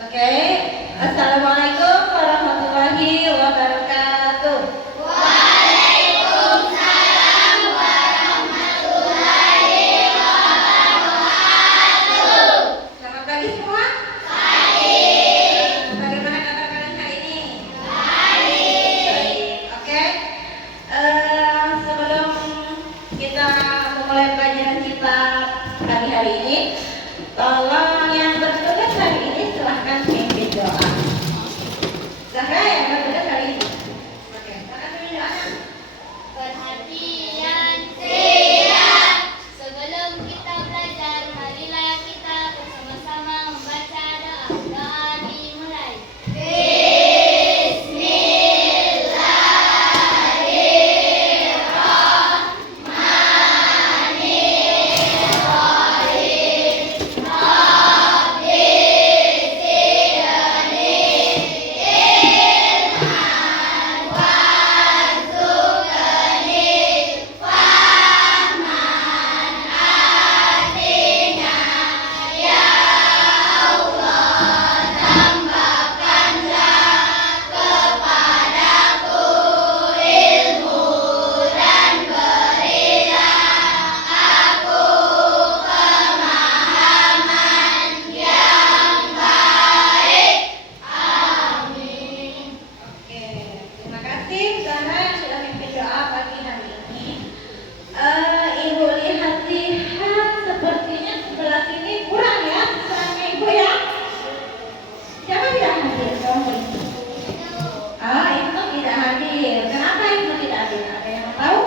Oke, Assalamualaikum warahmatullahi wabarakatuh. Waalaikumsalam warahmatullahi wabarakatuh. Selamat pagi semua. Pagi. Bagaimana kabar kalian hari ini? Baik. Oke. Sebelum kita memulai pelajaran kita pagi hari ini, tolong yang bertugas hari ini silahkan pimpin doa. Zahra yang bertugas hari ini. Oke, silahkan pimpin doanya. Perhatian siap. Sebelum kita belajar, marilah kita bersama-sama membaca doa. Doa dimulai. Oke, terima kasih Zahra yang sudah pimpin doa pagi hari ini. Ibu lihat sepertinya sebelah sini kurang ya, suaranya ibu ya. Siapa tidak hadir? Kamu itu. Itu tidak hadir. Kenapa itu tidak hadir? Ada yang tahu?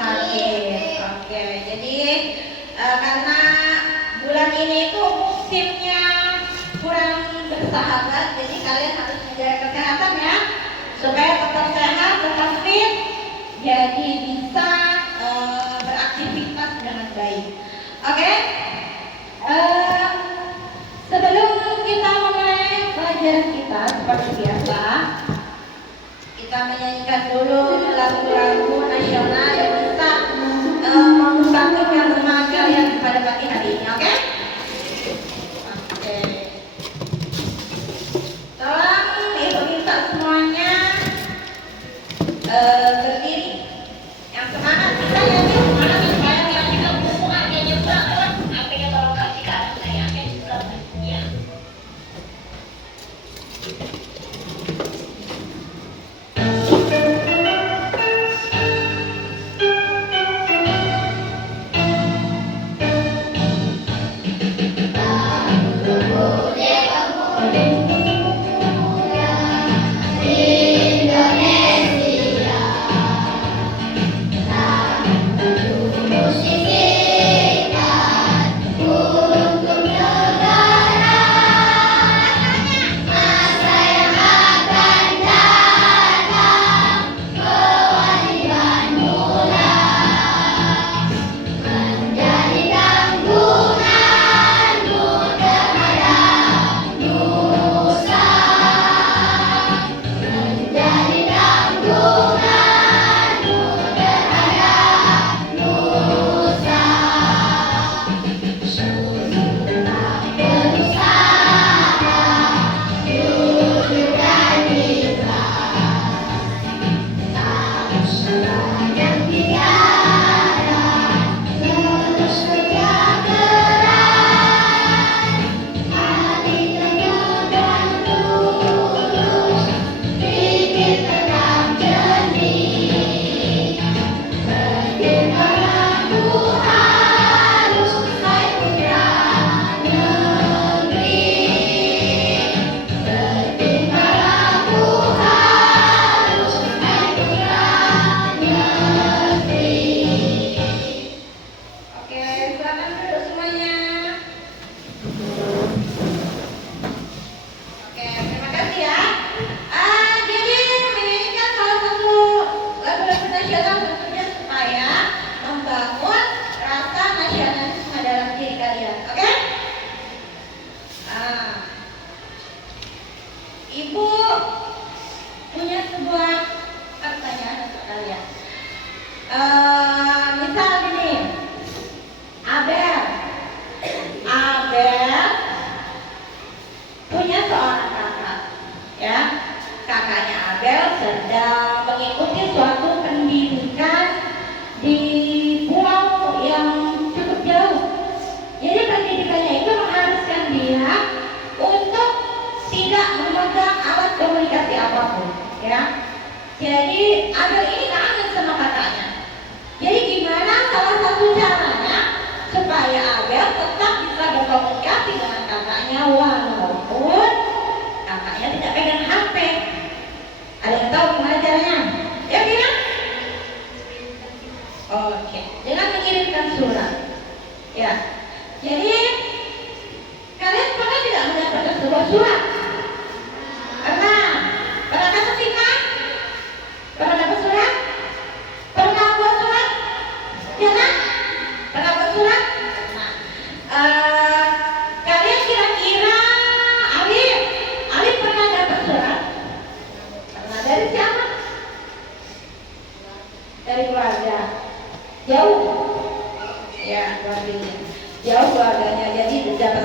Sakit. Oke, jadi karena bulan ini itu musimnya kurang bersahabat, jadi kalian harus menjaga kesehatan ya, supaya tetap sehat, tetap fit, jadi bisa beraktivitas dengan baik. Oke. Sebelum kita memulai pelajaran kita seperti biasa, kita menyanyikan dulu lagu-lagu nasional yang bisa membangkitkan semangat kalian pada pagi hari ini, oke? Oke. Tolong ibu minta semuanya berdiri. Yang semangat kita ya, semangat supaya kita buku harganya banget. Harganya tolong kasih ke anak saya, oke? Ya.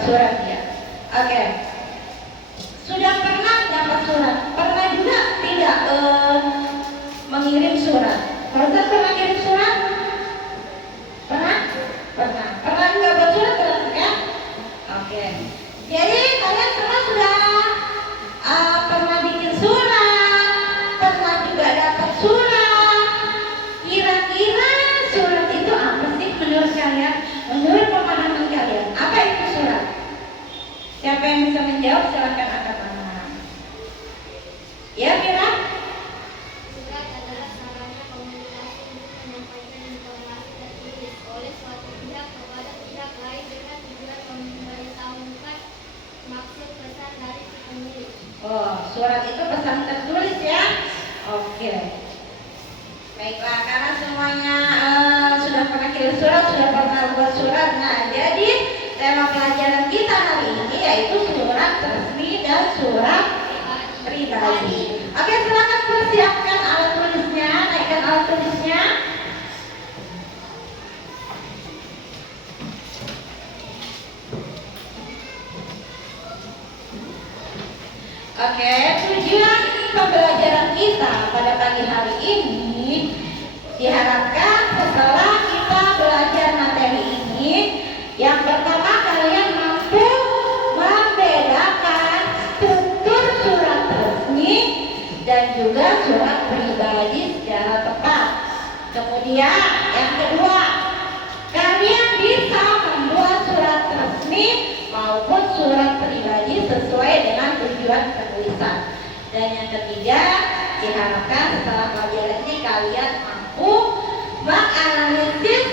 surat ya. Oke. Sudah pernah dapat surat? Pernah juga tidak mengirim surat? Kalau pernah kirim surat? Pernah? Pernah. Pernah juga buat surat berarti kan? Oke. Jadi kalian semua sudah pernah bikin surat, pernah juga dapat surat. Kira-kira surat itu apa sih menurut kalian? Menurut pemahaman kalian, apa itu surat? Siapa yang bisa menjawab silakan angkat tangan. Ya, Mira? Surat adalah sarana komunikasi untuk menyampaikan informasi tertulis oleh suatu pihak kepada pihak lain dengan tujuan memberitahukan maksud pesan dari si penulis. Oh, surat itu pesan tertulis ya? Oke. Baiklah, karena semuanya sudah pernah kirim surat, sudah pernah buat surat. Nah, jadi tema pelajaran kita hari ini yaitu surat resmi dan surat pribadi. Oke, silakan persiapkan alat tulisnya, naikkan alat tulisnya. Oke, tujuan pembelajaran kita pada pagi hari ini diharapkan setelah kita belajar materi ini, yang pertama kalian mampu membedakan struktur surat resmi dan juga surat pribadi secara tepat. Kemudian yang kedua, kalian bisa membuat surat resmi maupun surat pribadi sesuai dengan tujuan penulisan. Dan yang ketiga, diharapkan setelah pelajaran ini kalian mampu menganalisis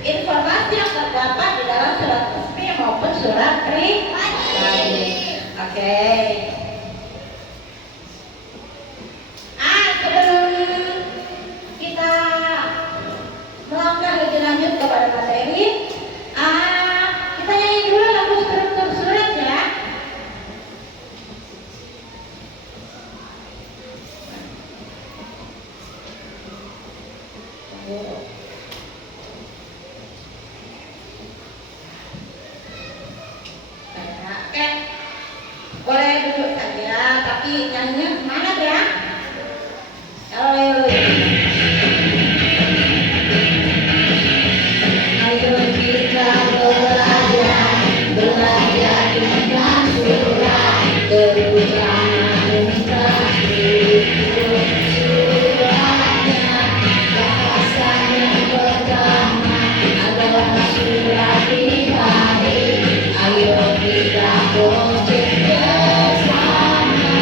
informasi yang terdapat di dalam surat resmi maupun surat pribadi. Oke. Sebelum kita melangkah lebih lanjut kepada materi, kita nyanyi dulu lagu struktur surat ya. Oke, boleh duduk saja, tapi nyanyinya semangat ya. Ayo kita belajar tentang surat, terutama tentang struktur suratnya. Bahasan yang pertama adalah surat pribadi. Ayo kita konsep bersama-sama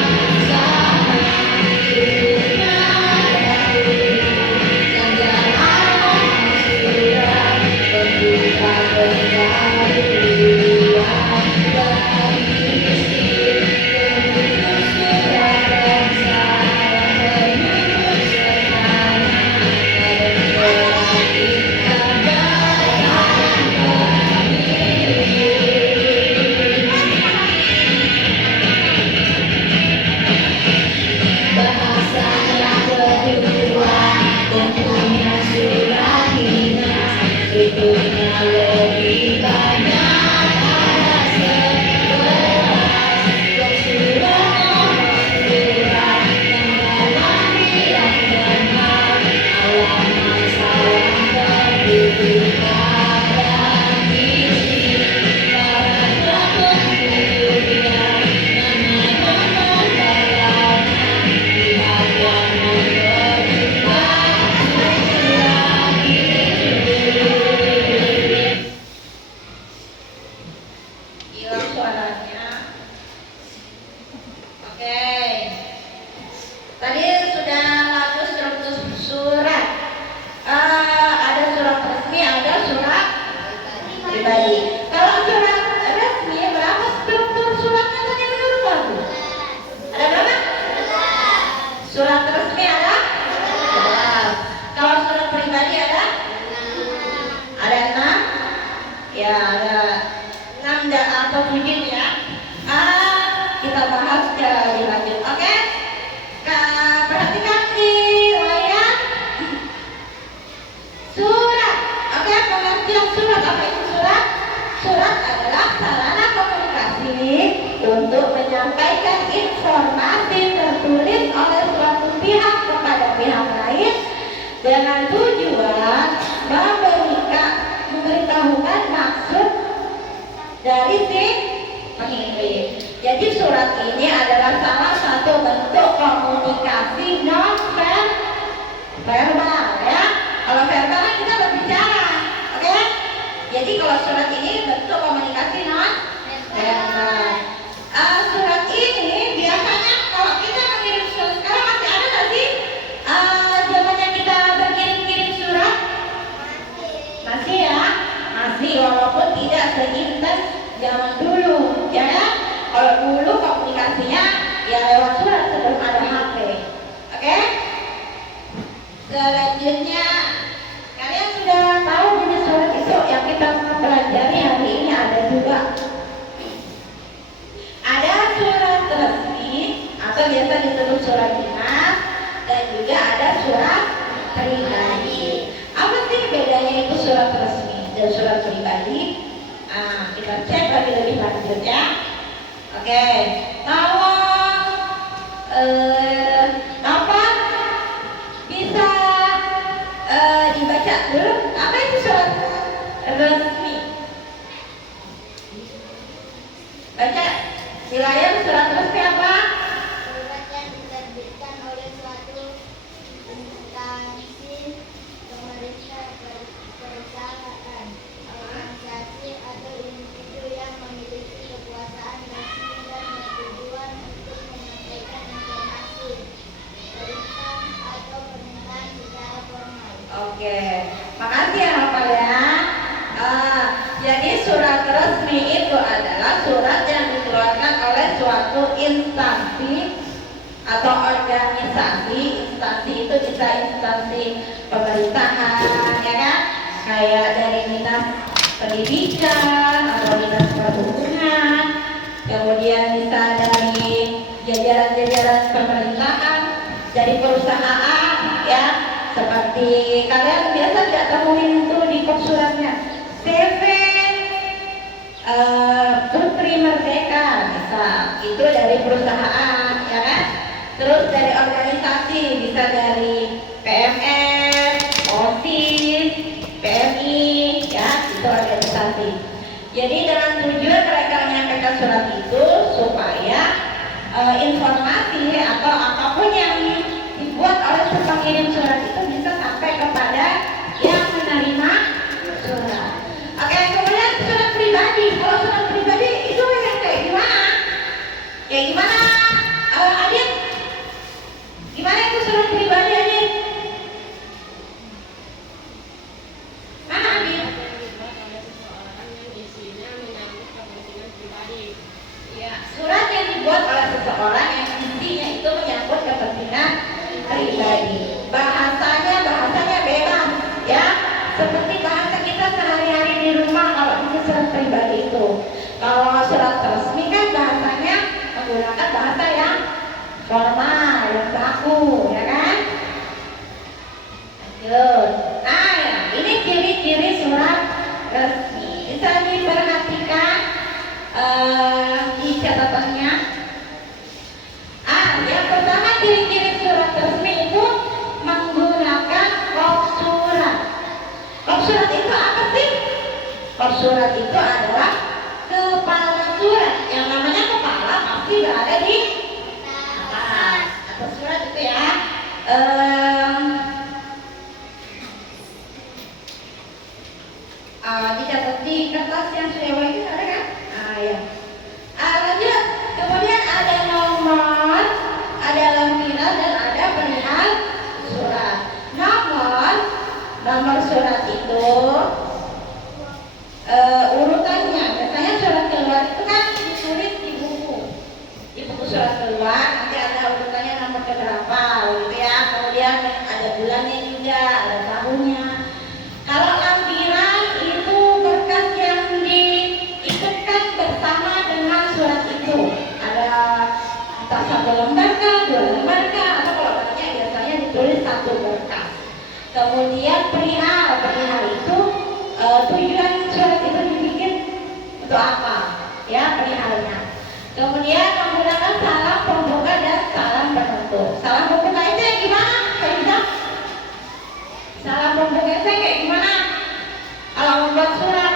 Surat adalah sarana komunikasi pengirim. Jadi surat ini adalah salah satu bentuk komunikasi non verbal ya. Kalau verbal kan kita berbicara, oke? Jadi kalau surat ini bentuk komunikasi non verbal. Surat ini biasanya kalau kita mengirim surat sekarang masih ada nggak sih zamannya kita berkirim-kirim surat? Masih ya, masih walaupun tidak seintens zaman dulu, ya kan? Kalau dulu komunikasinya ya lewat surat sebelum ada HP, oke? Selanjutnya kalian sudah tahu jenis surat itu yang kita pelajari hari ini ada juga. Ada surat resmi atau biasa disebut surat dinas dan juga ada surat pribadi. Apa sih bedanya itu surat resmi dan surat pribadi? Kita cek lagi lebih lanjut ya. Oke, tolong apa bisa dibaca dulu apa itu surat resmi? Baca di layar surat resmi apa? Surat yang diterbitkan oleh suatu instansi pemerintah, perusahaan, organisasi atau individu yang memiliki kekuasaan resmi dan bertujuan untuk menyampaikan informasi, perintah atau permintaan secara formal. Oke, makasih ya Bapak ya. Jadi surat resmi itu adalah surat yang dikeluarkan oleh suatu instansi atau organisasi. Instansi itu bisa instansi pemerintahan, ya kan? Kayak dari dinas pendidikan atau dinas perhubungan, kemudian bisa dari jajaran-jajaran pemerintahan, dari perusahaan, ya. Seperti kalian biasa tidak temuin itu di kop suratnya CV Putri Merdeka, misal itu dari perusahaan, ya kan? Terus dari organisasi bisa dari PMR, OSIS, PMI, ya itu organisasi. Jadi dengan tujuan mereka menyampaikan surat itu supaya informasi atau apapun yang dibuat oleh si pengirim surat itu bisa sampai kepada yang menerima surat. Oke, kemudian surat pribadi. Kalau surat pribadi itu yang kayak gimana? Ya gimana, Adit? Gimana itu surat pribadi, Adit? Mana Adit? Ya, surat yang dibuat oleh seseorang yang intinya itu menyangkut kepentingan pribadi. Bahasanya bebas, ya. Seperti bahasa kita sehari-hari di rumah kalau ini surat pribadi itu. Kalau surat resmi kan bahasanya menggunakan bahasa yang formal, yang baku, ya kan? Lanjut. Nah, ya, ini ciri-ciri surat resmi. Bisa diperhatikan di catatannya. Yang pertama ciri-ciri surat resmi itu menggunakan kop surat. Kop surat itu apa sih? Kop surat itu adalah kepala surat. Yang namanya kepala pasti berada di atas surat itu ya. Dicatat di kertas yang saya itu ada kan? Ya. Lanjut. Kemudian ada nomor, ada lampiran dan ada perihal surat. Nomor surat itu urutannya. Biasanya surat keluar itu kan ditulis di buku surat keluar. Nanti ada urutannya nomor keberapa, gitu ya. Kemudian ada bulannya juga, ada tahunnya. Kalau lampiran itu berkas yang diikutkan bersama dengan surat itu. Ada entah 1 lembar kah, 2 lembar kah, atau kalau banyak biasanya ditulis 1 berkas. Kemudian perihal itu tujuan surat itu dibikin untuk apa? Ya, perihalnya. Kemudian menggunakan salam pembuka dan salam penutup. Salam pembuka itu yang gimana? Kayak bisa? Salam pembuka itu kayak gimana? Kalau membuat surat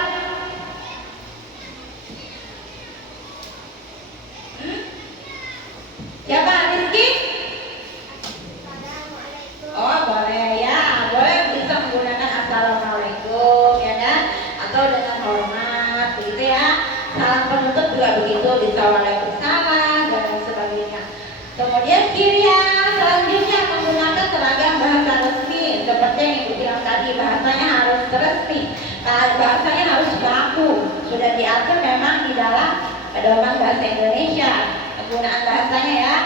bisa waalaikumsalam dan sebagainya. Kemudian kirian selanjutnya menggunakan seragam bahasa resmi seperti yang ibu bilang tadi, bahasanya harus resmi, bahasanya harus baku, sudah diatur memang di dalam pedoman bahasa Indonesia penggunaan bahasanya ya.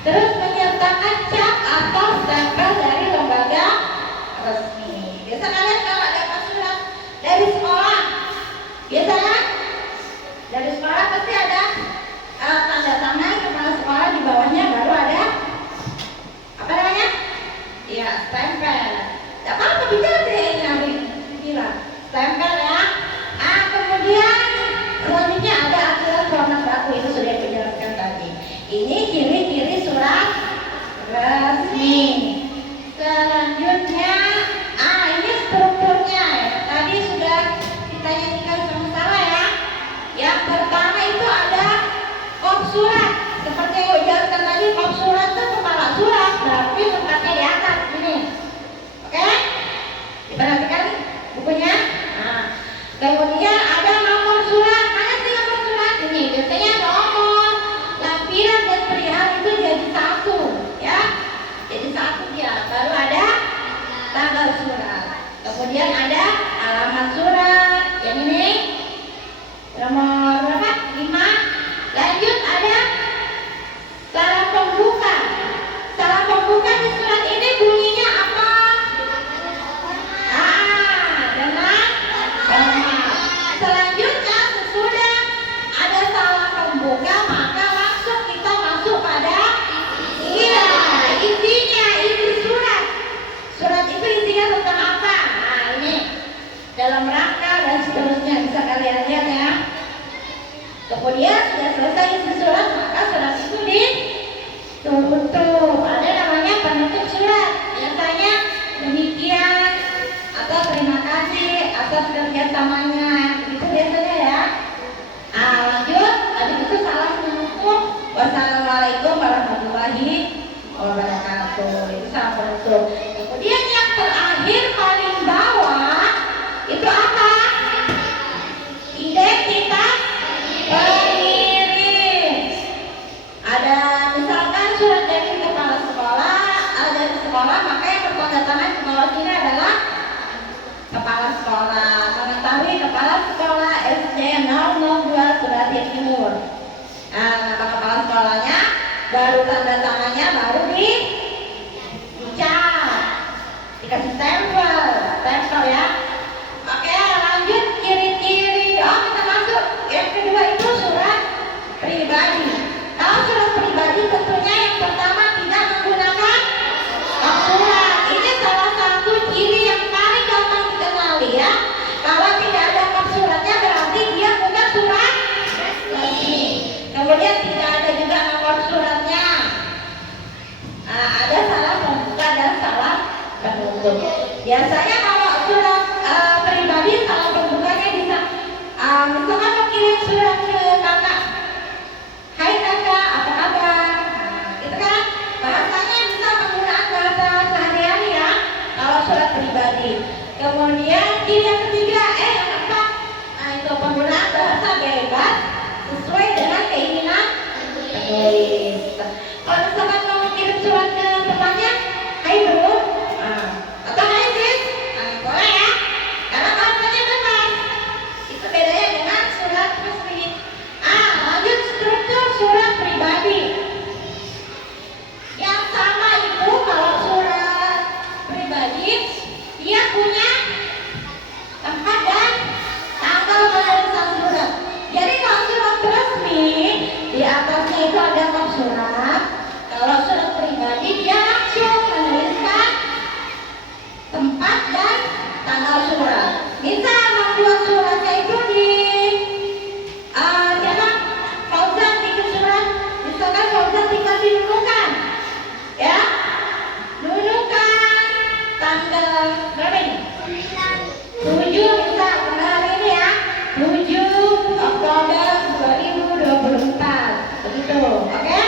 Terus menyertakan cap atau stempel dari lembaga resmi. Biasa kalian kalau ada surat dari sekolah, biasanya dari sekolah pasti ada tanda tangan kepala sekolah, di bawahnya baru ada apa namanya? Ya, stempel. Tidak apa-apa bisa nyari bilang stempel ya. Kemudian selanjutnya ada aturan format baku, itu sudah dijelaskan tadi. Ini ciri-ciri surat resmi. Selanjutnya, ini strukturnya. Tadi sudah kita nyanyikan sama-sama ya. Yang pertama itu ada kop surat. Seperti yang gue jelaskan tadi, kop surat itu kepala surat, berarti tempatnya di atas ini. Oke? Diperhatikan bukunya. Kemudian ada nomor surat. Mana sih nomor surat ini? Biasanya nomor, lampiran dan perihal itu jadi satu, ya. Jadi satu dia. Baru ada tanggal surat. Kemudian ada alamat surat. Yang ini nomor berapa? 5. Lanjut ada salam pembuka. Salam pembuka di surat ini bunyinya apa? Dengan selanjutnya sesudah ada salam pembuka, maka langsung kita masuk pada isinya, isi surat. Surat itu isinya tentang apa? Ini dalam rangka dan seterusnya, bisa kalian lihat ya. Kemudian sudah selesai isi surat, maka surat itu ditutup. Ada namanya penutup surat. Biasanya demikian atau terima kasih atas kerjasamanya, itu biasanya ya. Lanjut, habis itu salam penutup. Wassalamualaikum warahmatullahi wabarakatuh. Itu salam penutup. Kemudian yang terakhir paling bawah itu apa? Identitas pengirim. Ada misalkan surat dari kepala sekolah, ada dari sekolah, maka yang bertanda tangan ke bawah sini adalah kepala sekolah. Mengetahui kepala sekolah SD 002 Surati Timur. Nama kepala sekolahnya, baru tanda tangannya, baru dicap, dikasih stempel ya. Oke, lanjut ciri-ciri. Kita masuk yang kedua itu surat pribadi. Kalau surat pribadi tentunya yang pertama tidak menggunakan kop surat. Ini salah satu ciri yang paling gampang dikenali ya. Kalau tidak ada kop suratnya berarti dia bukan surat resmi. Kemudian tidak ada juga nomor suratnya. Ada salah pembuka dan salah penutup. Biasanya kalau surat pribadi salah pembukanya bisa misalkan mau kirim surat ke kakak, hai kakak, apa kabar? Itu kan bahasanya bisa penggunaan bahasa sehari-hari ya, kalau surat pribadi. Kemudian ciri yang ketiga, yang keempat, itu penggunaan bahasa bebas sesuai dengan keinginan penulis. Kalau misalkan mau kirim surat ke temannya, hai bro, atau hai sis, boleh ya, karena bahasanya bebas. Itu bedanya dengan surat resmi. Lanjut struktur surat pribadi. Yang sama itu kalau surat pribadi dia punya tempat dan tanggal penulisan surat. Jadi kalau surat resmi di atasnya itu ada kop surat. Kalau surat pribadi dia langsung menuliskan tempat dan tanggal surat. Misal membuat suratnya itu di Fauzan bikin surat, misalkan Fauzan tinggal di Nunukan, ya, Nunukan tanggal berapa ini? 7 misal hari ini ya, 7 Oktober 2024, begitu, oke?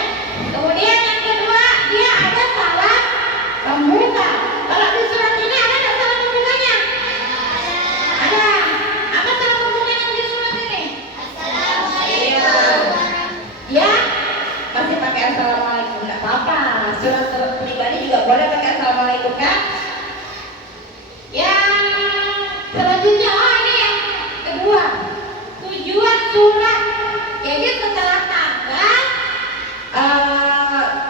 Jadi setelah tanggal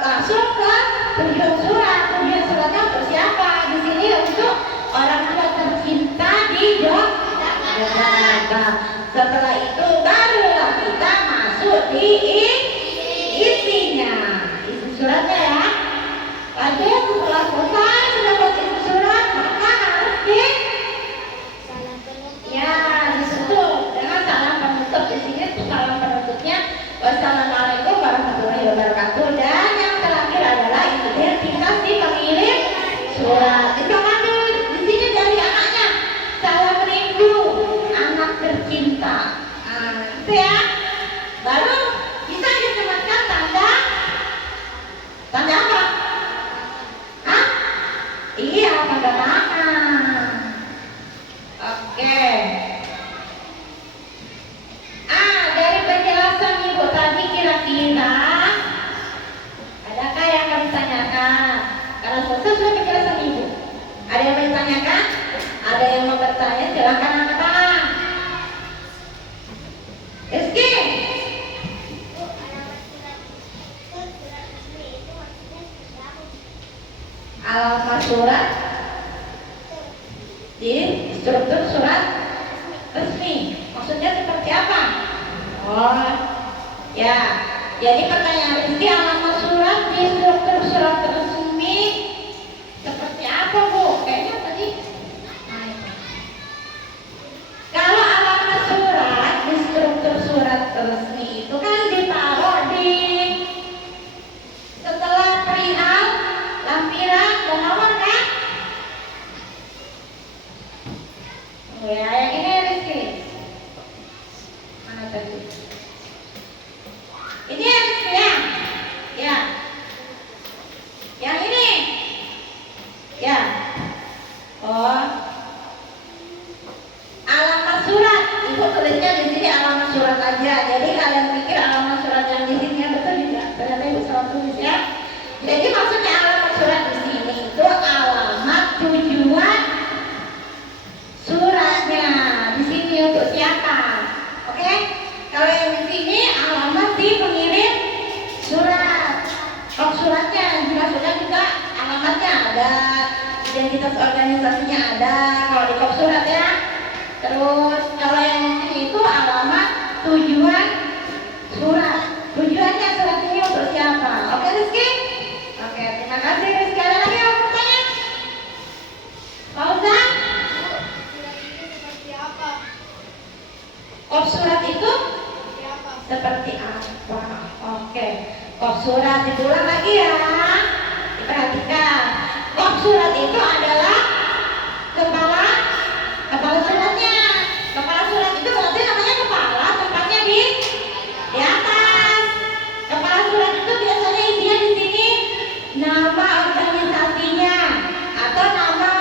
langsung ke tujuan surat. Tujuan suratnya untuk siapa? Di sini untuk orang tua tercinta di Jakarta. Setelah itu barulah kita masuk di isinya, isi suratnya ya. Lanjut setelah selesai sudah buat isi surat, maka harus Salam penutup. ya ditutup dengan salam penutup. Di sini salam penutupnya wassalamualaikum warahmatullahi wabarakatuh. Dan yang terakhir adalah identifikasi pengirim surat. Itu ambil di sini dari anaknya. Salam rindu anak tercinta. Nah, itu ya. Baru bisa disematkan tanda apa? Hah? Iya, tanda tangan. Oke. Dari penjelasan Ibu tadi kira-kira adakah yang akan ditanyakan? Karena selesai sudah penjelasan Ibu. Ada yang mau ditanyakan? Ada yang mau bertanya? Silakan angkat tangan. Rizky. Bu, alamat surat resmi itu maksudnya seperti apa? Alamat surat di struktur surat resmi. Maksudnya seperti apa? Oh, ya. Jadi pertanyaan Rizky, alamat surat di struktur surat resmi seperti apa, Bu? Kayaknya tadi. Kalau alamat surat di struktur surat resmi itu kan ditaruh di setelah perihal, lampiran, dan nomor kan? Oh ya, yang ini Rizky. Mana tadi? Ini ya Rizky ya? Ya. Yang ini? Ya. Oh. Alamat surat. Ibu tulisnya di sini alamat surat aja. Jadi kalian pikir alamat surat yang di sini yang betul juga. Ternyata Ibu salah tulis ya. Jadi maksudnya alamat surat di sini itu alamat tujuan suratnya. Di sini untuk siapa? Oke? Kalau yang di sini alamat si pengirim surat. Kok suratnya maksudnya juga alamatnya ada, identitas organisasinya ada. Kalau di kop surat ya. Terus kalau yang di sini itu alamat tujuan surat. Tujuannya surat ini untuk siapa? Oke Rizky? Oke, terima kasih Rizky. Ada lagi yang mau bertanya? Fauzan? Surat itu seperti apa? Kop surat itu Seperti apa? seperti apa? Oke, kop surat diulang lagi ya. Diperhatikan. Kop surat itu adalah kepala suratnya. Kepala surat itu berarti namanya kepala, tempatnya di atas. Kepala surat itu biasanya isinya di sini nama organisasinya atau nama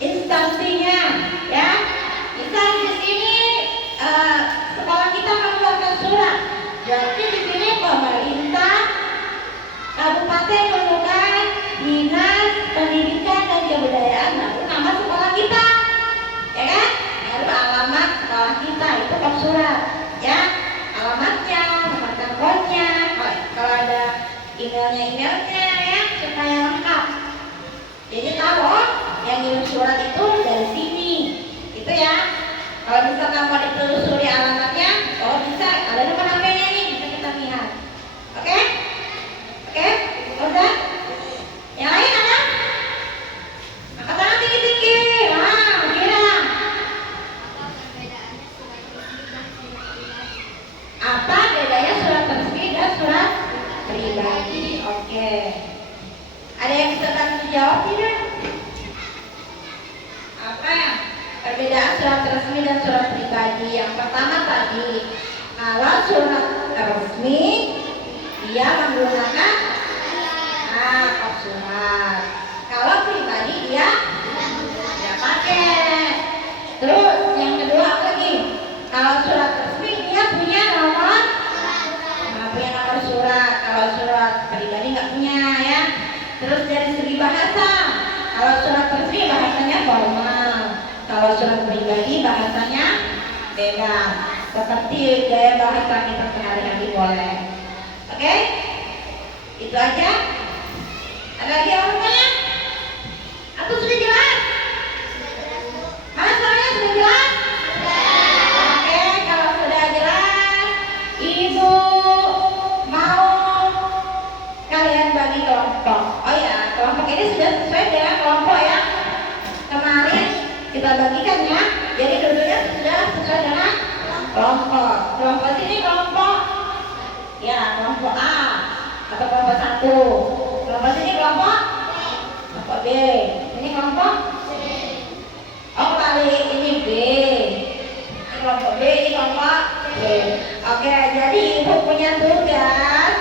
instansinya, ya. Misal di sini sekolah kita mengeluarkan surat, berarti di sini pemerintah Kabupaten Nunukan Dinas Pendidikan dan Kebudayaan, baru nama sekolah kita, ya kan? Baru alamat sekolah kita itu kop surat, ya. Alamatnya, nomor teleponnya, kalau ada emailnya ya, supaya lengkap. Jadi tahu oh, yang ngirim surat itu dari sini, itu ya. Kalau misalkan mau ditelusuri alamatnya, oh bisa, ada nomor HP-nya nih, bisa kita lihat. Oke? Oke? Udah? Yang lain ada? Angkat tangan tinggi-tinggi. Kira. Apa perbedaannya surat resmi dan surat Apa bedanya surat resmi dan surat pribadi? pribadi? Oke. Ada yang bisa bantu jawab tidak? Apa ya? Perbedaan surat resmi dan surat pribadi. Yang pertama tadi, kalau surat resmi dia menggunakan kop surat. Kalau pribadi dia pakai. Terus yang kedua apa lagi? Kalau surat resmi dia punya nomor, punya nomor surat. Kalau surat pribadi nggak punya ya. Terus dari segi bahasa, kalau surat resmi bahasanya formal. Kalau surat pribadi bahasanya bebas. seperti gaya bahasa kita sehari-hari boleh. Oke? Itu aja. Ada lagi yang mau tanya? Atau sudah jelas? Mana suaranya sudah jelas? Oke, kalau sudah jelas, Ibu mau kalian bagi kelompok. Oh ya, kelompok ini sudah sesuai dengan kelompok yang kemarin kita bagikan ya. Jadi dulunya sudah sesuai dengan kelompok. Kelompok sini kelompok ya, kelompok A atau kelompok 1. Kelompok sini kelompok B. Ini kelompok oh kali ini B. Ini kelompok B, ini kelompok C. Oke, jadi Ibu punya tugas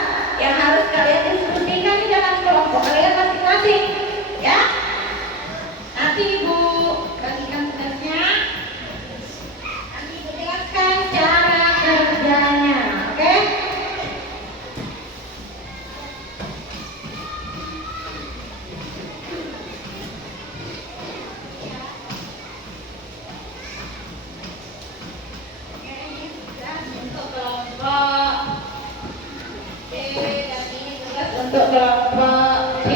yang harus kalian diskusikan di dalam kelompok kalian masing-masing ya. Nanti Ibu bagikan tugasnya, nanti Ibu jelaskan cara kerjanya. Oke? Untuk kelompok C.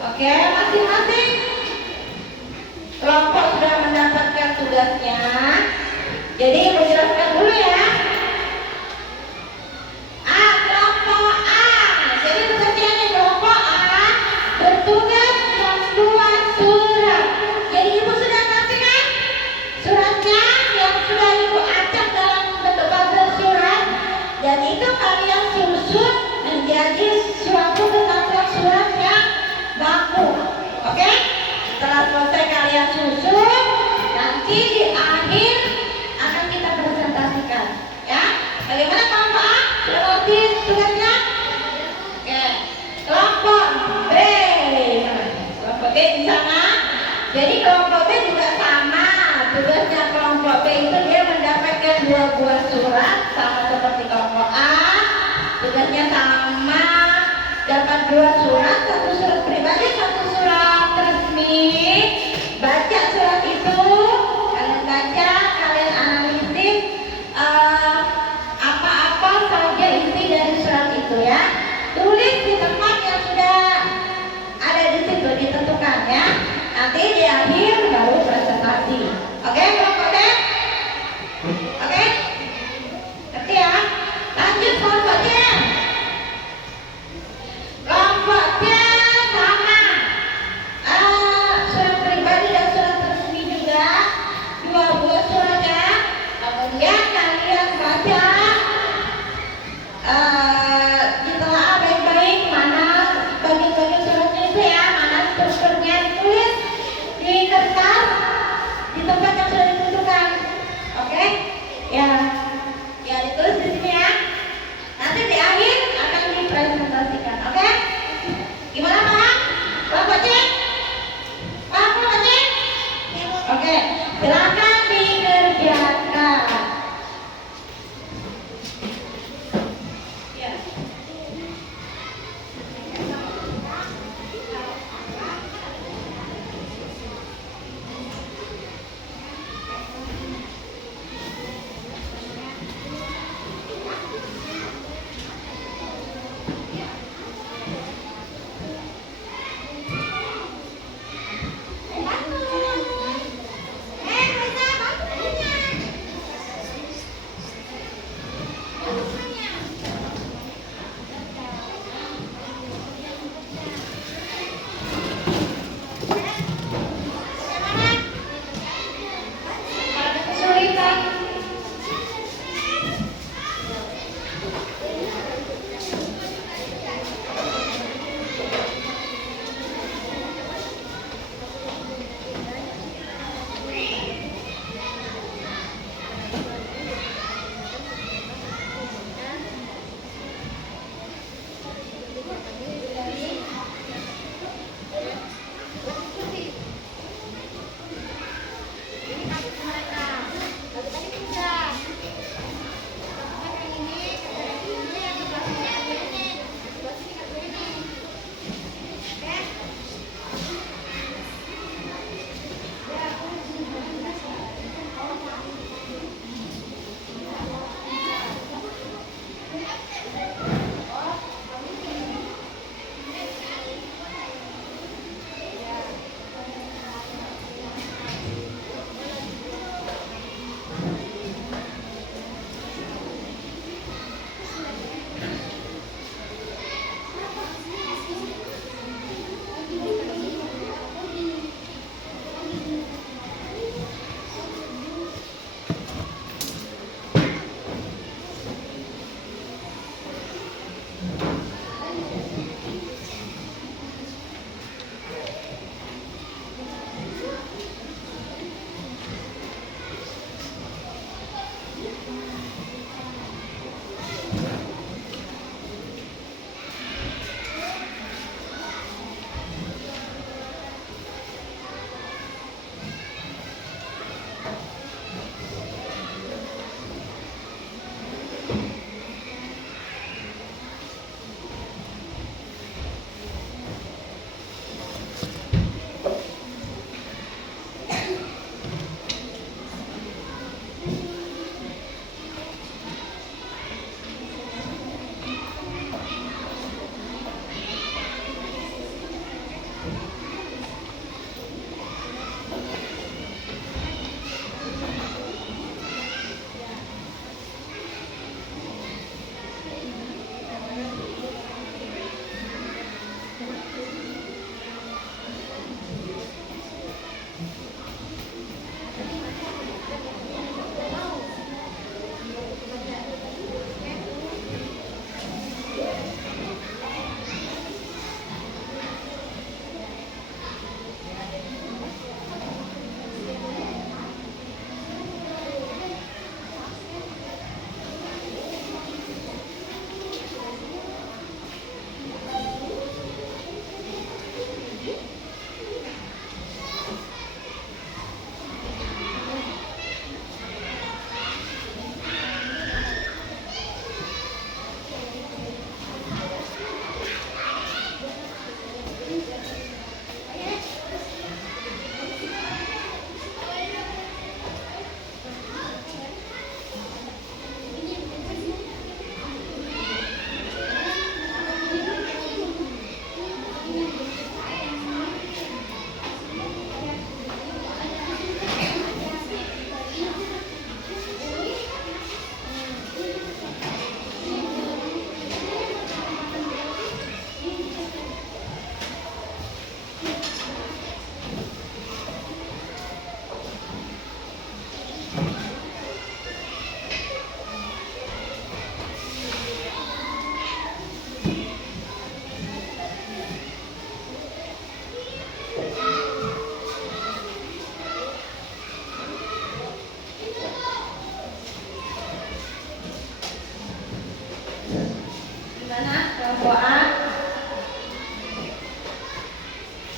Oke, masing-masing kelompok sudah mendapatkan tugasnya. Jadi menjelaskan dulu ya. Kelompok A. Jadi tugasnya kelompok A bertugas membuat surat. Jadi Ibu sudah kasih kan suratnya yang sudah Ibu acak dalam bentuk puzzle surat, dan itu kalian susun menjadi suatu kesatuan surat yang baku. Oke? Setelah selesai kalian susun, nanti di akhir akan kita presentasikan ya. Bagaimana kelompok A? Sudah ngerti tugasnya? Oke. Kelompok B. Kelompok B di sana. Jadi kelompok B juga sama. Tugasnya kelompok B itu dia mendapatkan 2 buah surat sama seperti kelompok A. Tugasnya sama, dapat 2 surat, 1 surat pribadi, 1 surat resmi. Baca surat itu, kalian baca, kalian analisis apa-apa saja isi dari surat itu ya. Tulis di tempat yang sudah ada di situ ditentukan ya. Nanti di akhir baru presentasi. Oke, kelompok B? Oke? Ngerti ya? kelompok A.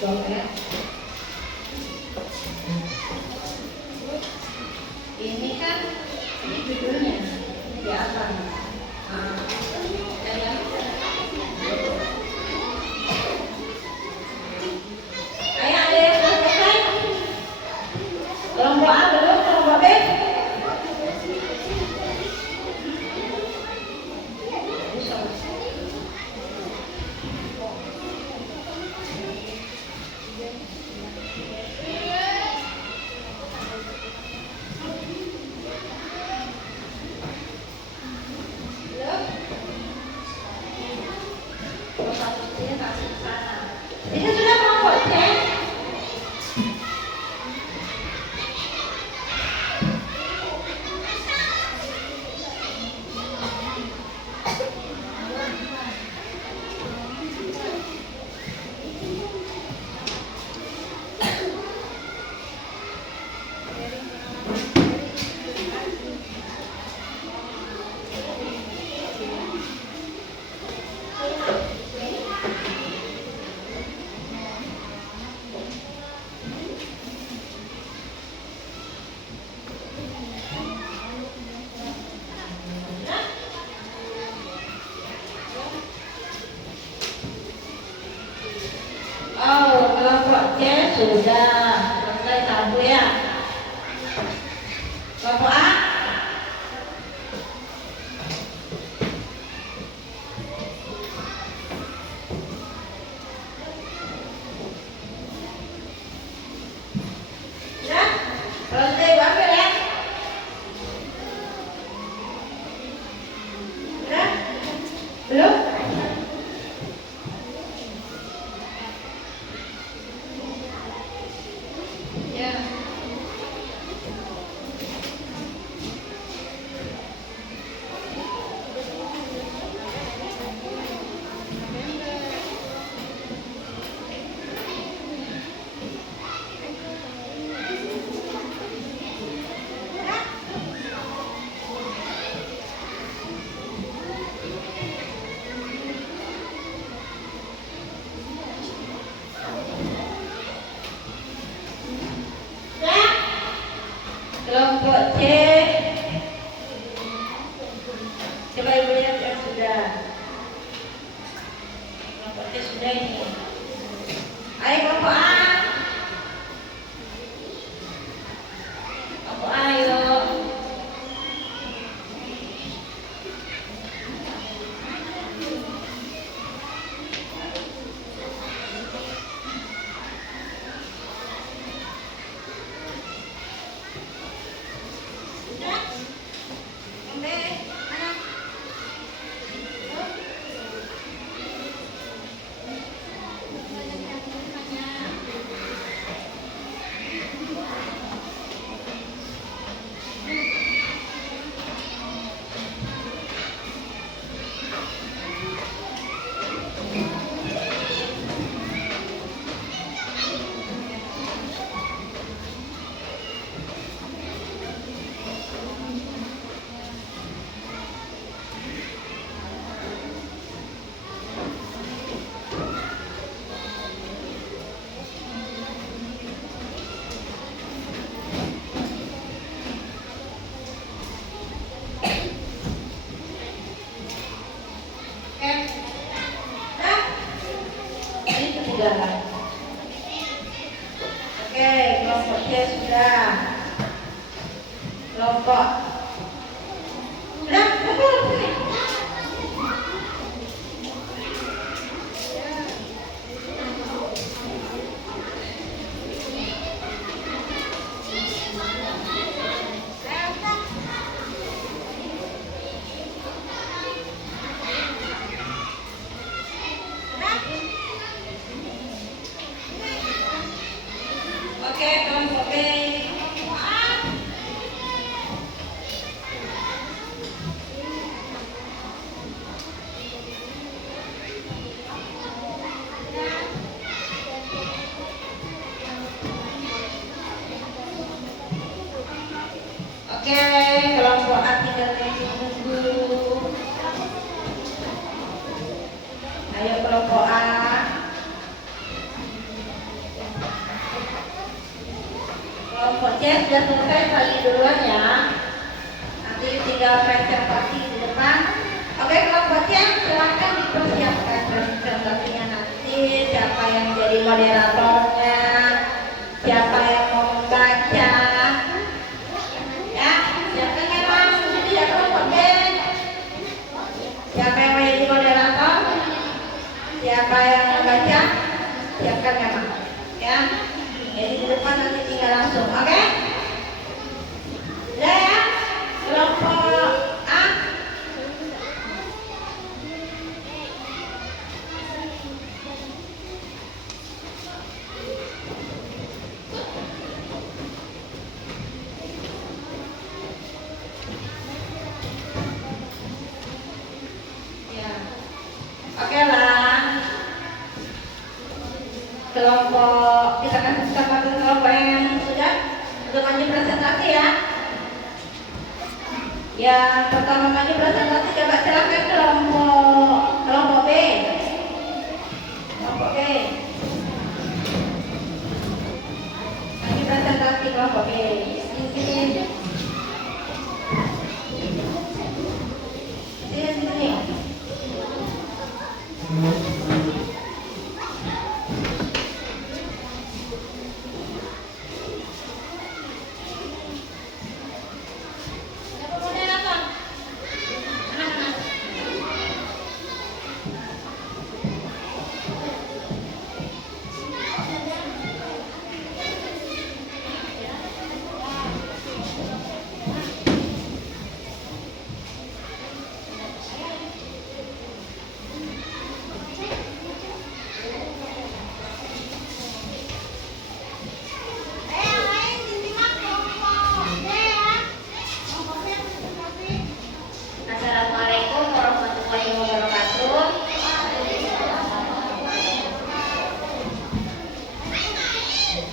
Oke. Ini kan ini judulnya di atas. Nah, yang ayo ada yang selesai? Kelompok A belum, kelompok B? Ini sudah kelompok C. Oh, kelompok C sudah selesai satu ya. Kelompok A? Sudah? Selesai ambil ya? Sudah? Belum? Ya. Kelompok C, coba ibu lihat yang sudah. Kelompok C sudah ini. Ayo kelompok A. Kelompok A, ayo. Sudah? Sampai mana? Ini ketinggalan. Oke, kelompok C sudah. Kelompok sudah, betul. kelompok A. Kelompok C sudah selesai bagi duluan ya. Nanti tinggal presentasi di depan. Oke, kelompok C silahkan dipersiapkan presentasinya nanti. Siapa yang jadi moderatornya, siapa yang mau membaca. Ya, siapa yang langsung jadi ya kelompok B. Siapa yang mau jadi moderator, siapa yang membaca, siapkan memang. Ya, jadi di depan nanti tinggal langsung. Oke? Udah ya, kelompok A. Ya, oke lah. Kelompok kita kasih kesempatan kelompok yang sudah untuk maju presentasi ya. Yang pertama maju presentasi coba silakan kelompok B. Kelompok B. Maju presentasi kelompok B. Sini. Sini. Siapa moderator? Anak-anak. Assalamualaikum warahmatullahi wabarakatuh.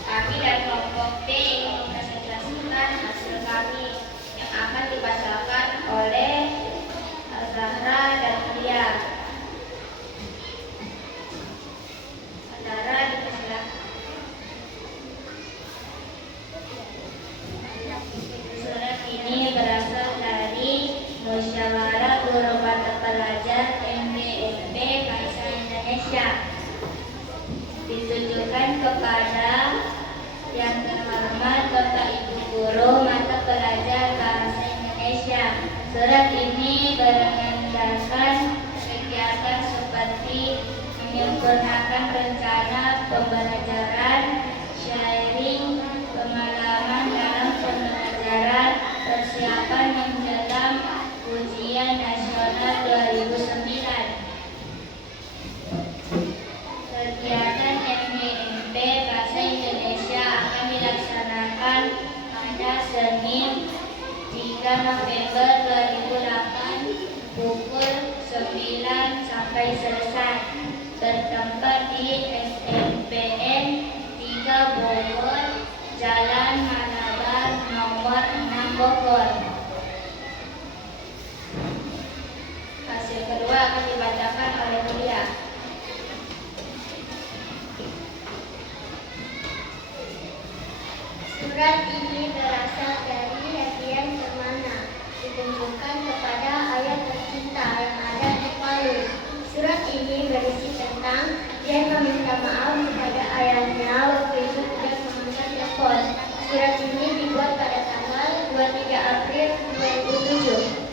Kami dari kelompok B ingin mempresentasikan hasil kami yang akan dibacakan oleh Zahra dan Lia. Saudara dipersilakan. Surat ini berasal dari Musyawarah Guru Mata Pelajar MDMP Bahasa Indonesia, ditujukan kepada yang terhormat Bapak Ibu Guru Mata Pelajar Bahasa Indonesia. Surat ini beranggakan kegiatan seperti menyempurnakan rencana pembelajaran, sharing pengalaman dalam pembelajaran, persiapan menjelang ujian nasional 2009. Kegiatan MDMP Bahasa Indonesia akan dilaksanakan pada Senin 3 November 2008 pukul 9 sampai selesai, bertempat di SMPN 3 Bogor, Jalan Malabar nomor 6 Bogor. Hasil kedua akan dibacakan oleh Lia. Surat ini berasal dari Hadian Permana, ditunjukkan kepada ayah tercinta yang ada di Palu. Surat ini berisi tentang dia meminta maaf kepada ayahnya waktu itu tidak mengangkat telepon. Surat ini dibuat pada tanggal 23 April 2007.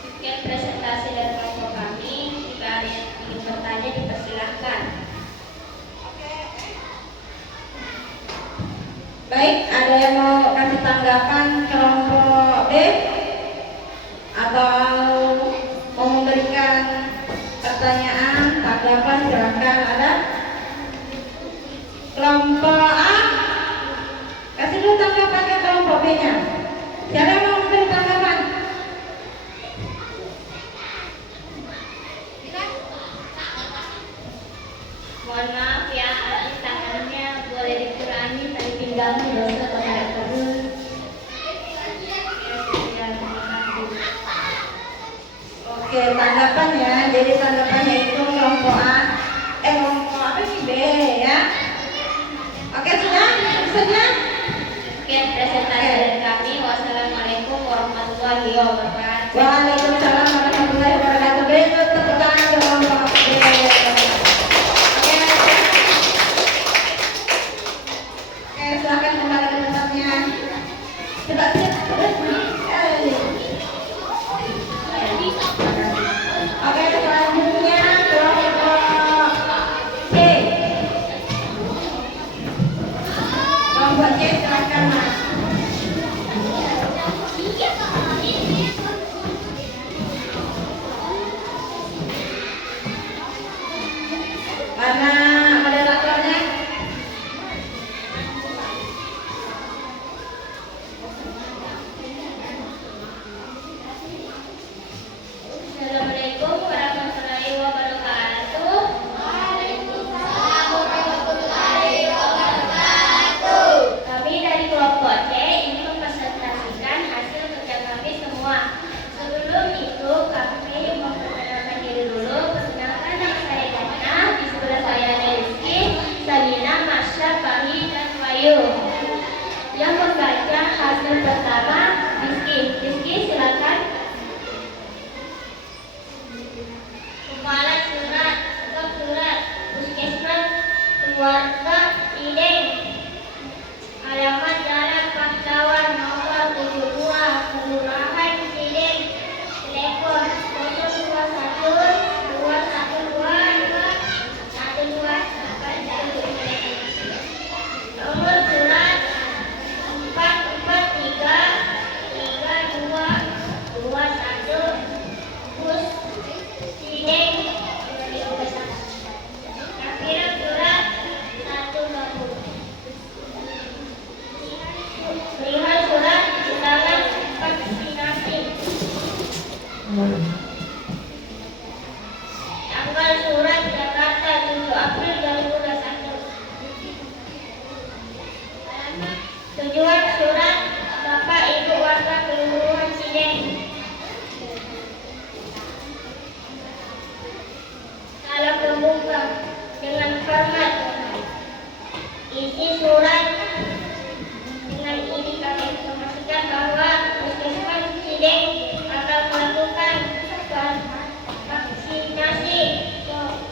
Sekian presentasi dari kelompok kami. Jika ada yang ingin bertanya dipersilahkan. Baik, ada yang mau kasih tanggapan kelompok B atau mau memberikan pertanyaan, tanggapan, silakan. Ada? Kelompok A, kasih dulu tanggapannya kelompok B-nya. Siapa yang mau memberi tanggapan? Mohon maaf ya, alis tangannya boleh dikurangi, tapi pinggangnya dosa pada terus. Ya, terima kasih. presentasi dari kami. Wassalamualaikum warahmatullahi wabarakatuh. Waalaikumsalam warahmatullahi wabarakatuh. Berikut tepuk tangan dong Pak Abdel. Oke, silakan kembali ke tempatnya. Coba Oke, selanjutnya kelompok C. Kelompok C silakan Mas. Mana moderatornya? Assalamualaikum warahmatullahi wabarakatuh. Waalaikumsalam warahmatullahi wabarakatuh. Kami dari kelompok C ingin mempresentasikan hasil kerja kami semua. Sebelum itu kami memperkenalkan diri dulu. Perkenalkan nama saya Gana, di sebelah saya ada Rizky, Salina, Masya, Fahri, dan Wayu. Yang membaca hasil pertama Rizky. Rizky silakan. Kepala surat, staf surat, puskesmas, keluarga, Cideng. Alamat Jalan Pahlawan nomor 72, Kelurahan Cideng. Telepon 021 212 1281. Nomor surat 443 3221 Pus Cideng. Kafiran surat 120. Perihal surat undangan vaksinasi. Tanggal surat Jakarta 7 April 2021. Tujuan surat Bapak Ibu warga Kelurahan Cideng. Salam pembuka dengan hormat. Isi surat dengan ini kami informasikan bahwa Puskesmas Cideng akan melakukan vaksinasi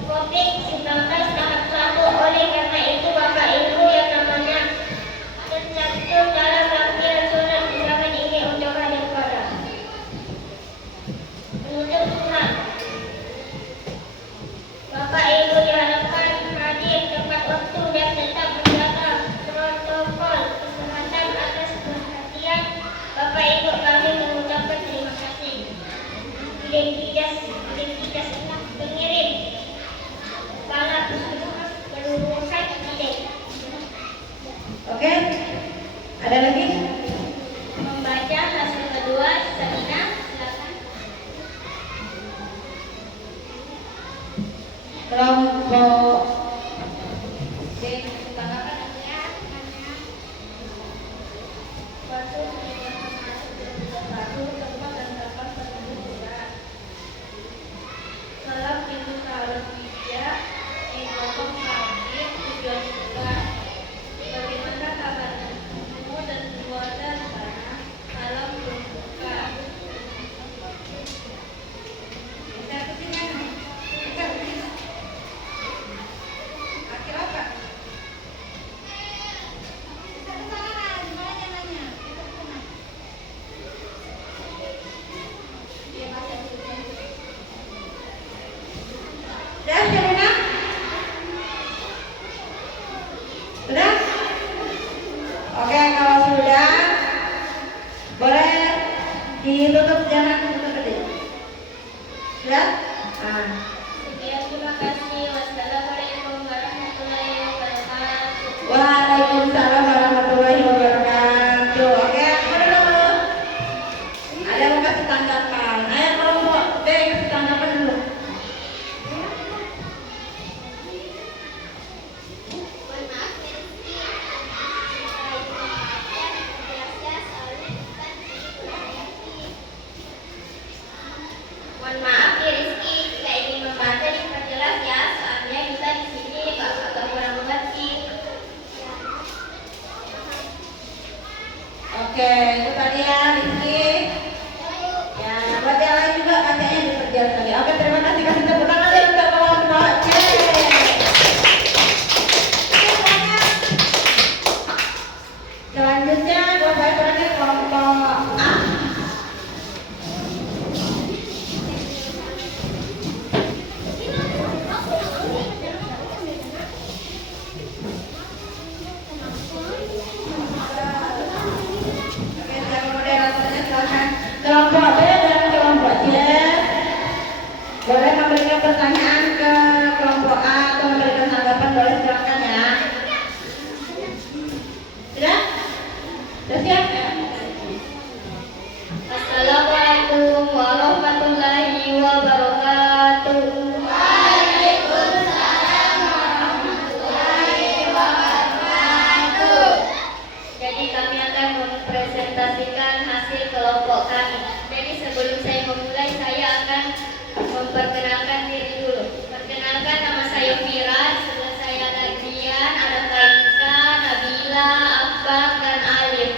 COVID-19 tahap 1. Oleh karena itu Bapak Ibu yang namanya tercantum dalam lampiran surat undangan ini untuk hadir pada menutup surat. Bapak Ibu diharapkan hadir tepat waktu dan tetap menjaga protokol kesehatan. Atas perhatian Bapak Ibu kami mengucapkan terima kasih. Identitas pengirim Kepala Puskesmas Kelurahan Cideng. Oke. Ada lagi? Membaca hasil kedua, Salina, silakan. Kelompok C. Salam ibu salam bijak, ekonom sakit, tujuan surat. Bagaimana kabarmu dan keluarga di sana? Salam berbuka. Akhir apa? Sudah, Sherina? Sudah? Oke, kalau sudah, boleh ditutup, jangan tutup tadi. Sudah? Nah. Sekian, terima kasih. Wassalamualaikum warahmatullahi wabarakatuh. Waalaikumsalam warahmatullahi wabarakatuh. Oke, dulu. Ada yang kasih tanggapan. Ayo kelompok B kasih tanggapan dulu. Mohon maaf, Rizky. Mohon maaf ya Rizky, tidak ingin Oke, itu tadi ya Rizky. Ya, buat yang lain juga katanya diperjelas lagi. Oke, terima kasih. Kasih tepuk tangan ya untuk kelompoknya. Selanjutnya kelompok terakhir kelompok A. Oke, yang moderatornya silakan. Kelompok B dan kelompok C boleh memberikan pertanyaan ke kelompok A atau memberikan tanggapan, boleh silakan ya. Sudah? Sudah siap ya? Assalamualaikum warahmatullahi wabarakatuh. Jadi kami akan mempresentasikan hasil kelompok kami. Jadi sebelum saya memulai, saya akan memperkenalkan diri dulu. Perkenalkan, nama saya Fira, sebelah saya ada Adrian, ada Faisa, Nabila, Akbar, dan Alif.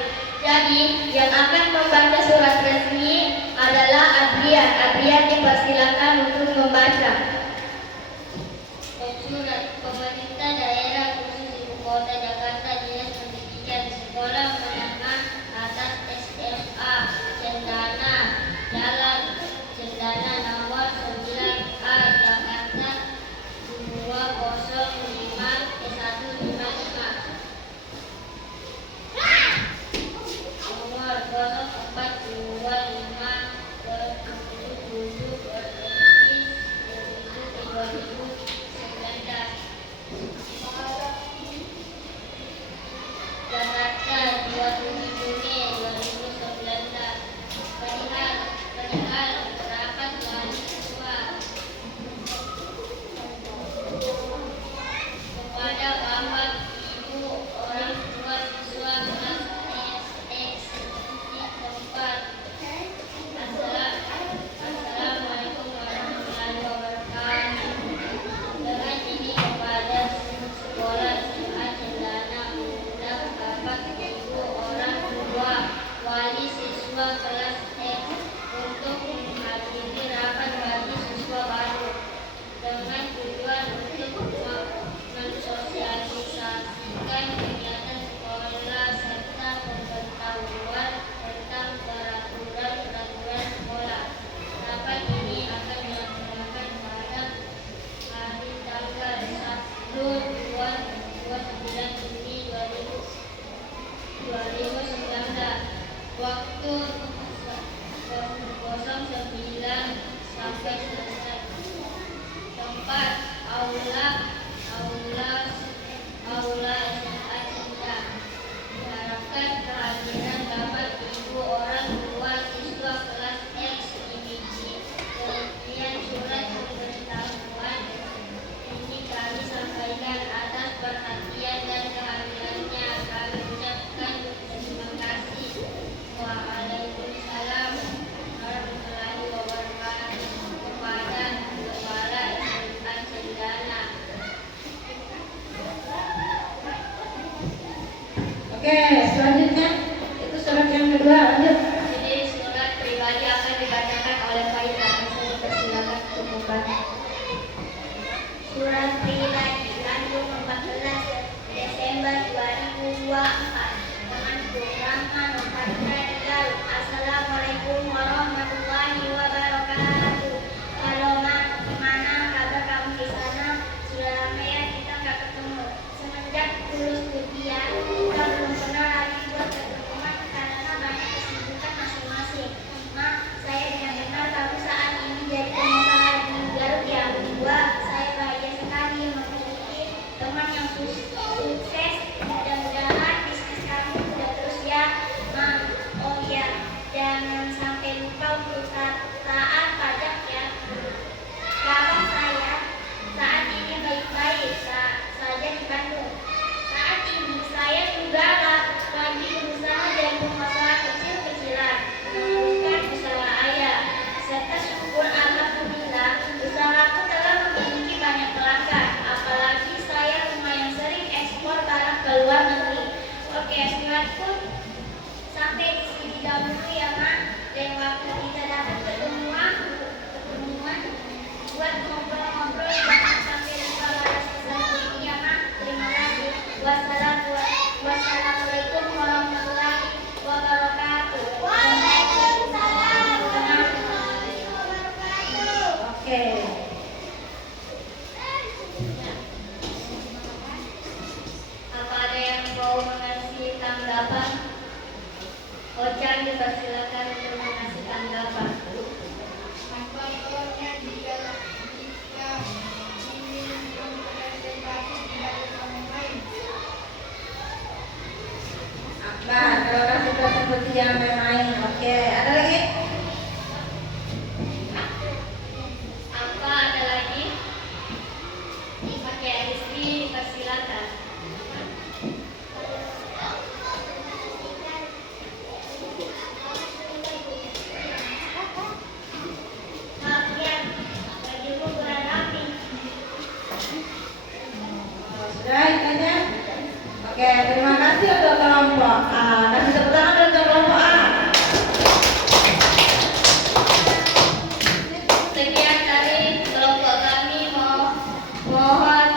Jadi yang akan membaca surat resmi adalah Adrian. Adrian dipersilakan untuk membaca. Surat pemerintah daerah khusus ibu kota Jakarta, Dinas Pendidikan, Sekolah Menengah Atas SMA Cendana, Jalan Cendana nomor 9A, Jakarta 205 155. Nomor 0425 77 Jakarta 27 Juni 2019. Perihal rapat mahasiswa kepada Bapak Ibu orang tua siswa kelas SX di tempat. Assalamualaikum warahmatullahi wabarakatuh. Dengan ini kepada sekolah SMA Cendana mengundang Bapak Ibu orang tua wali siswa kelas X untuk menghadiri rapat bagi siswa baru dengan tujuan untuk mensosialisasikan kegiatan sekolah serta pengetahuan tentang peraturan sekolah. Rapat ini akan dilaksanakan pada hari tanggal 29 Juni 2019. Waktu 09 sampai selesai. Tempat aula SMA Cinta. Diharapkan kehadiran Bapak Ibu orang tua siswa kelas X ini. Kemudian surat pemberitahuan ini kami sampaikan atas perhatian dan kehadirannya. Kami ucapkan terima kasih. Waalaikumsalam warahmatullahi wabarakatuh kepada Kepala SMA Cendana. Oke, selanjutnya itu surat yang kedua, lanjut. Jadi surat pribadi akan dibacakan oleh Faisa. Saya dipersilakan untuk membaca. Surat pribadi Bandung 14 Desember 2024 dengan program Manufaktur. Assalamualaikum warahmatullahi wabarakatuh. Halo mana kabar kamu di sana? Sudah lama ya kita nggak ketemu. Semenjak lulus kuliah kita belum pernah lagi buat ketemuan karena banyak kesibukan masing-masing. Nah, saya benar-benar kamu saat ini jadi pengusaha di Garut ya. Wah, saya bahagia sekali memiliki teman yang sukses. Mudah-mudahan bisnis kamu sudah terus ya. Nah, oh iya, jangan sampai lupa untuk taat pajak ya. Kawan saya saat ini baik-baik saja di Bandung. Saat ini saya juga lagi berusaha jadi pengusaha kecil-kecilan, meneruskan usaha ayah. Serta syukur alhamdulillah, usahaku telah memiliki banyak pelanggan. Apalagi saya lumayan sering ekspor barang ke luar negeri. Oke, suratku sampai ya Mak. Dan waktu kita dapat ketemuan buat ngobrol-ngobrol jangan sampai lupa pada sesuatu ini ya Mak. Terima kasih. Wassalamualaikum warahmatullahi wabarakatuh. Waalaikumsalam warahmatullahi wabarakatuh. Oke. Apa ada yang mau mengasih tanggapan? Ocan dipersilakan untuk mengasih tanggapan. Contohnya jika ingin mempresentasi tidak orang lain. Nah, kalau kasih presentasi jangan main-main. Oke, ada lagi? Apa ada lagi? Pakai Rizky dipersilakan. Maaf ya, bajuku kurang rapi. Sudah itu aja. Oke, terima kasih untuk kelompok A. Kasih tepuk tangan untuk kelompok A. Sekian dari kelompok kami, mohon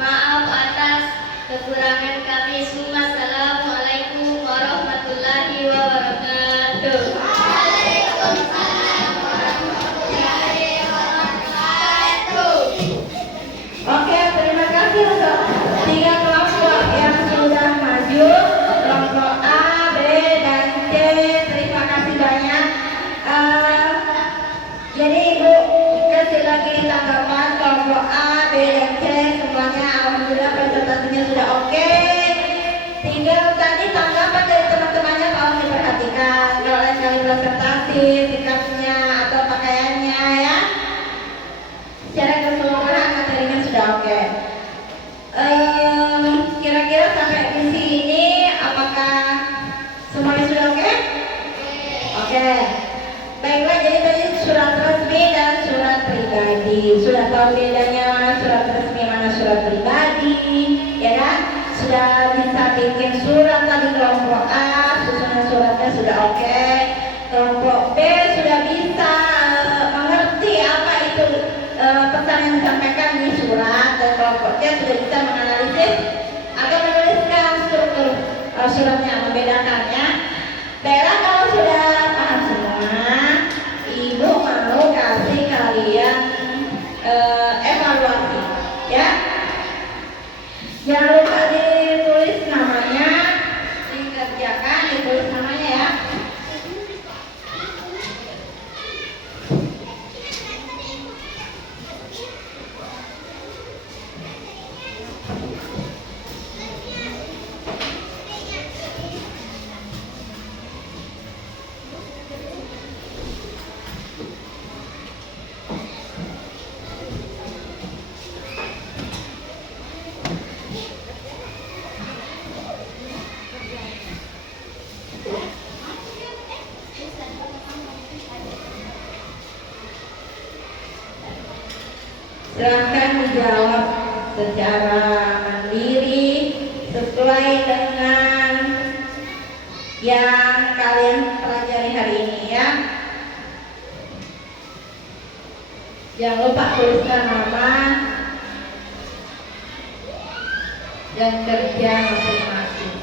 maaf atas kekurangan kami. Assalamualaikum warahmatullahi wabarakatuh. Waalaikumsalam warahmatullahi wabarakatuh. Oke, terima kasih untuk 3 kelompok yang sudah maju, kelompok A, B, dan C. Terima kasih banyak. Jadi Ibu kasih lagi tanggapan kelompok A, B, dan C semuanya. Alhamdulillah presentasinya sudah oke. Tinggal tadi tanggapan dari teman-temannya kalau diperhatikan. Kalau lain kali presentasi, sikapnya atau pakaiannya ya. Secara keseluruhan materinya sudah oke. Kira-kira sampai di sini apakah semuanya sudah oke? Oke. Baiklah, jadi tadi surat resmi dan surat pribadi. Sudah tahu bedanya mana surat resmi mana surat pribadi, ya kan? Sudah bisa bikin surat tadi kelompok A, susunan suratnya sudah oke. Kelompok B sudah bisa mengerti apa itu pesan yang disampaikan di surat, dan kelompok C sudah bisa menganalisis atau menuliskan struktur suratnya, membedakannya. Baiklah, kalau sudah paham semua, Ibu mau kasih kalian evaluasi, ya. Jangan lupa ditulis namanya, dikerjakan, ditulis namanya ya. Silahkan dijawab secara mandiri sesuai dengan yang kalian pelajari hari ini ya. Jangan lupa tuliskan nama dan kerja masing-masing.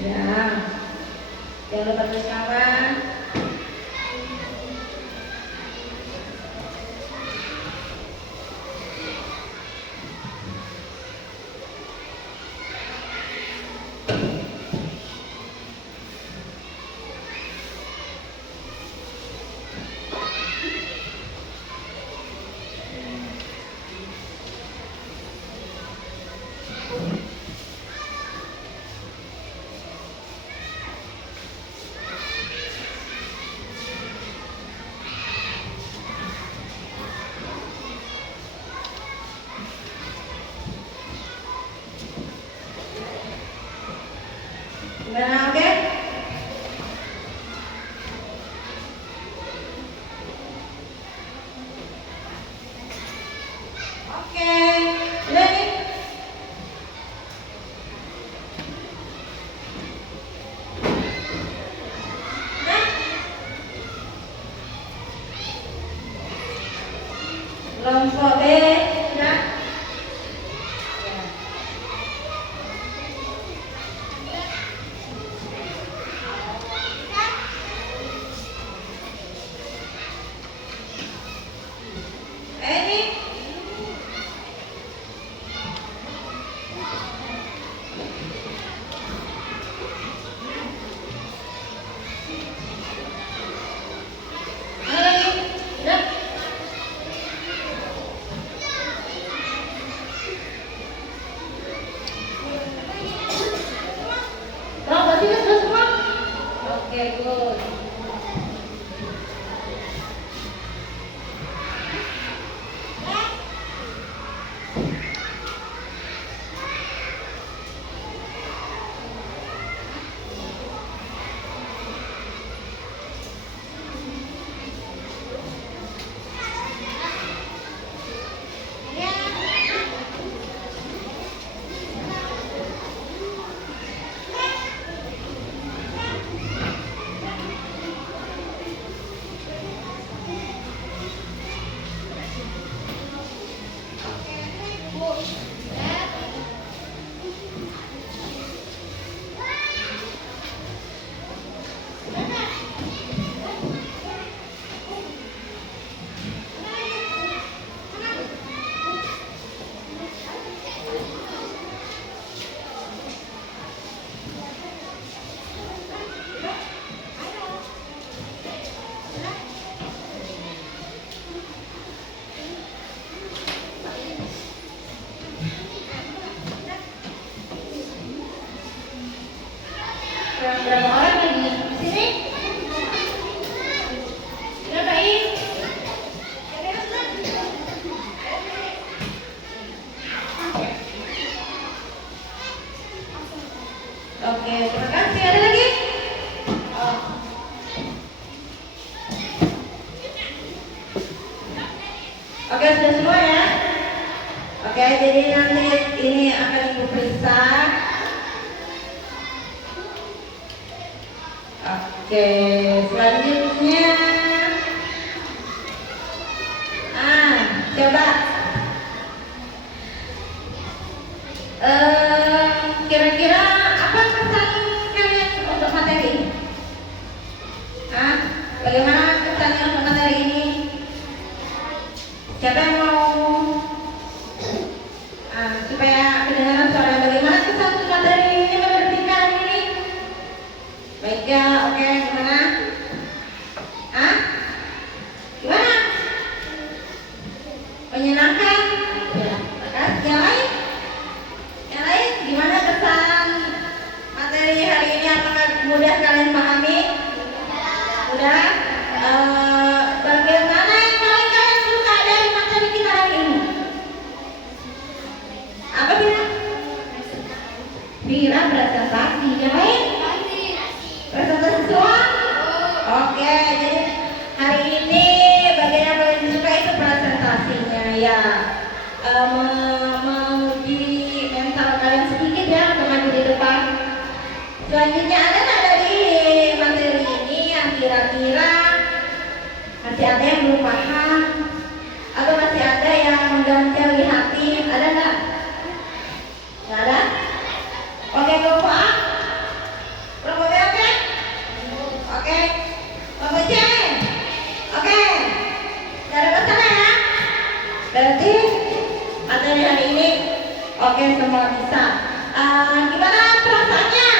Ya, jangan lupa tulis nama. Gimana, oke? Oke, udah nih. Kelompok B sudah? Ya. Ini mana lagi? Udah? Oh, berarti kan sudah semua? Oke, good. Berapa orang lagi? Sini? Berapa ini? Oke, terima kasih. Ada lagi? Oh. Oke, sudah semua ya? Oke, jadi nanti ini akan Ibu periksa. Oke, selanjutnya coba kira-kira apa kesan kalian untuk materi ini? Bagaimana kesannya untuk materi ini? Siapa yang mau supaya kedengaran suara bagaimana kesan untuk materi ini berbicara ini? Baik ya, oke, gimana? Gimana? Menyenangkan? Ya, yang lain? Yang lain, gimana kesan materi hari ini? Apakah mudah kalian pahami? Mudah? Bagaimana yang paling kalian suka dari materi kita hari ini? Apa Bira? Bira presentasi, yang lain? Presentasi semua? Oke, jadi hari ini bagian yang paling disuka itu presentasinya ya. Menguji mental kalian sedikit ya untuk maju di depan. Selanjutnya ada nggak dari materi ini yang kira-kira masih ada yang belum paham atau masih ada yang mengganjal di hati? Ada nggak? Nggak ada? Oke, kelompok A? Kelompok B oke? Oke, kelompok C? Oke, nggak ada masalah ya? Berarti materi hari ini oke, semua bisa. Gimana perasaannya?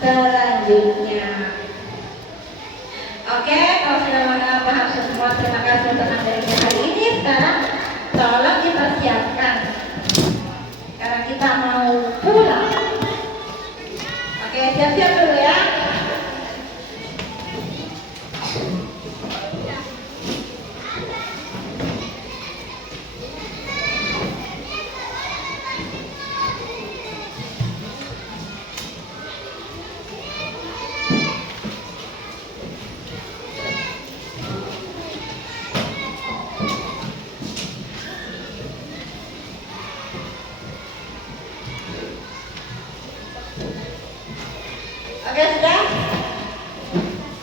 selanjutnya. Oke, kalau sudah pada paham semua, terima kasih untuk materinya hari ini. Sekarang tolong dipersiapkan karena kita mau pulang. Oke, siap-siap dulu ya. Oke, sudah?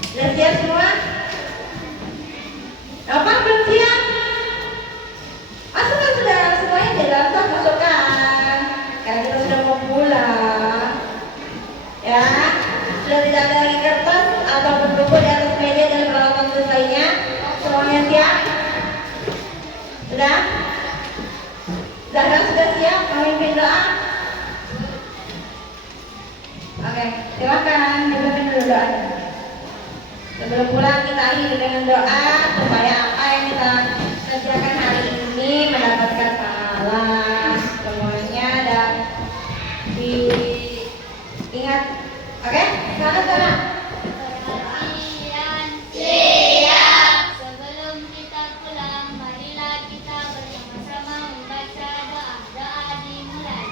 Sudah siap semua? Apa belum siap? Sudah semuanya di dalam tas masukkan. Karena kita sudah mau pulang. Ya, sudah tidak ada lagi kertas ataupun buku di atas meja dan peralatan tulis lainnya. Semuanya siap? Sudah? Zahra sudah siap memimpin doa? Oke, silakan dipimpin dulu doanya. Sebelum pulang kita akhiri dengan doa supaya apa yang kita kerjakan hari ini mendapatkan pahala semuanya dan diingat. Oke, selamat doa. Perhatian siap. Sebelum kita pulang, marilah kita bersama-sama membaca doa. Doa dimulai.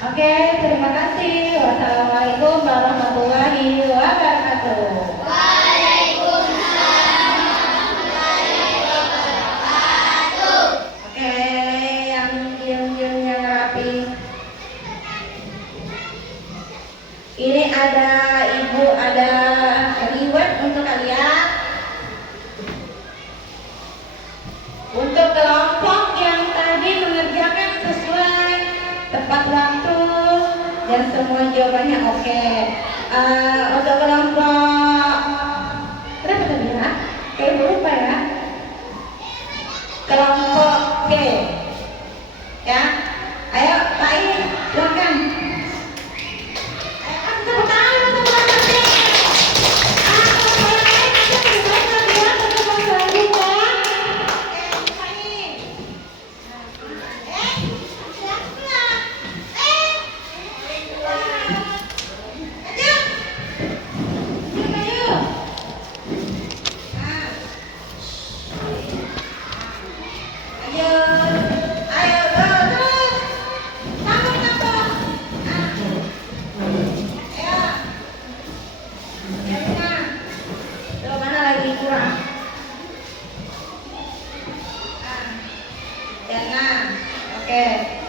Oke, terima kasih. Wassalamualaikum warahmatullahi wabarakatuh. Oke, yang diam-diam yang rapi. Ini ada ibu, ada reward untuk kalian. Untuk kelompok yang tadi mengerjakan sesuai tepat waktu dan semua jawabannya oke. Untuk kelompok berapa tadi ya? Kayak lupa ya. Kelompok B, ya. Ayo, Pak I, silakan. Ayo, tepuk tangan untuk kelompok B. Kelompok yang lain nanti lebih baik lagi ya untuk kelompok selanjutnya. Oke, Pak I. Oke.